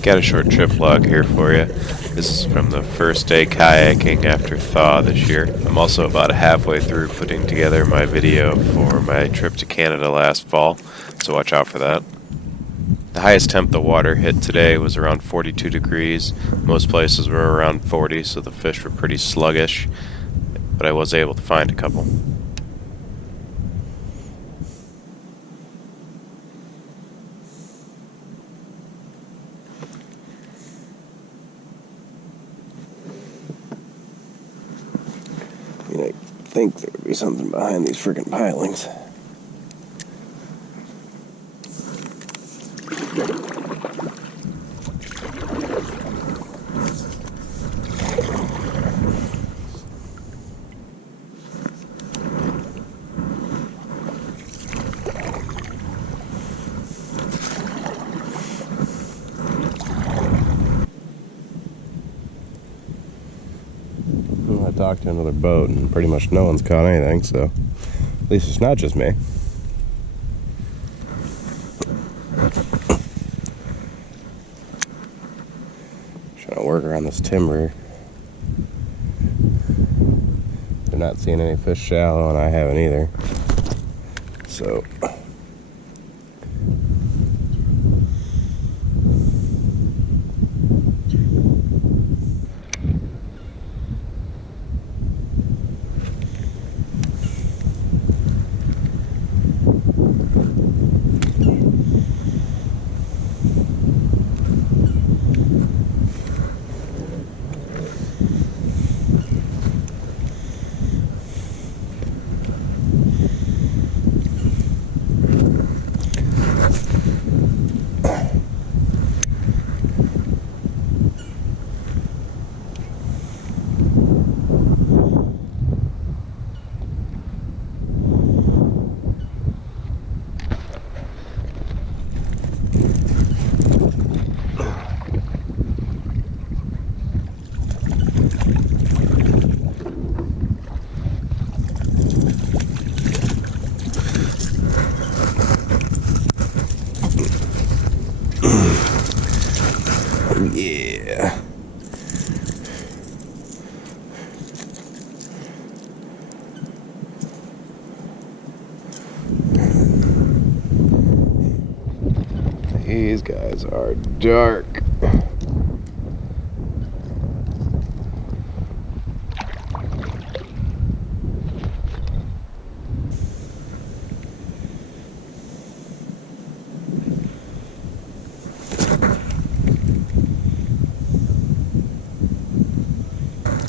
Got a short trip vlog here for you. This is from the first day kayaking after thaw this year. I'm also about halfway through putting together my video for my trip to Canada last fall, so watch out for that. The highest temp the water hit today was around 42 degrees. Most places were around 40, so the fish were pretty sluggish, but I was able to find a couple. I think there would be something behind these freaking pilings. I talked to another boat and pretty much no one's caught anything, so at least it's not just me. Trying to work around this timber. They're not seeing any fish shallow, and I haven't either. So yeah. These guys are dark.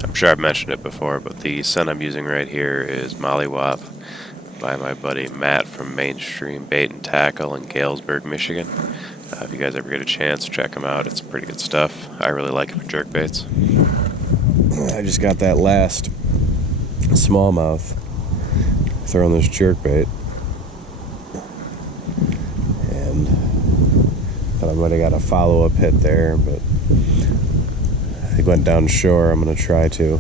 I'm sure I've mentioned it before, but the scent I'm using right here is Mollywop by my buddy Matt from Mainstream Bait and Tackle in Galesburg, Michigan. If you guys ever get a chance, check him out. It's pretty good stuff. I really like it for jerk baits. I just got that last smallmouth throwing this jerk bait, and thought I might have got a follow-up hit there, but he went down shore. I'm going to try to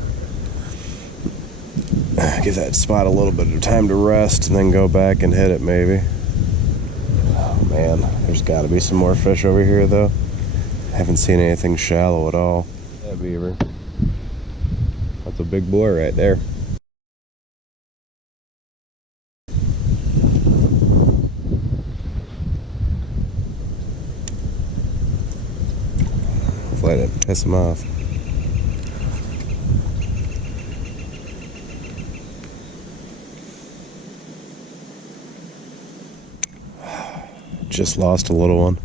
give that spot a little bit of time to rest and then go back and hit it maybe. Oh man, there's got to be some more fish over here though. Haven't seen anything shallow at all. That beaver. That's a big boy right there. Hopefully I didn't piss him off. Just lost a little one.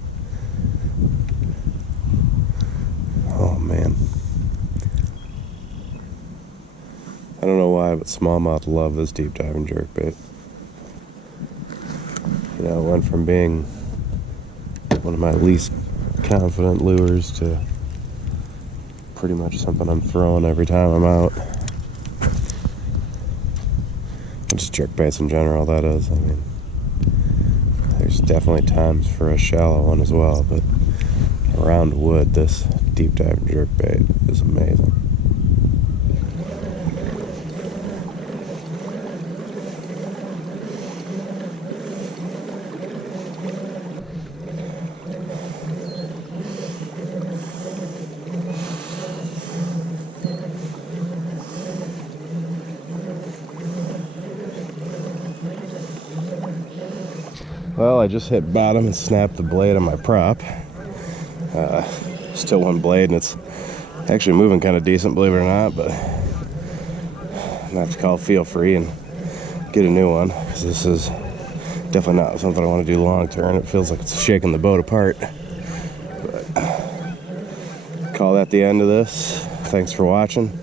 Oh man. I don't know why, but smallmouth love this deep diving jerkbait. You know, it went from being one of my least confident lures to pretty much something I'm throwing every time I'm out. Just jerkbaits in general, that is. I mean, there's definitely times for a shallow one as well, but around wood, this deep diving jerkbait is amazing. Well, I just hit bottom and snapped the blade on my prop. Still one blade, and it's actually moving kind of decent, believe it or not, but I'm gonna have to call Feel Free and get a new one, because this is definitely not something I want to do long term. It feels like it's shaking the boat apart. But call that the end of this. Thanks for watching.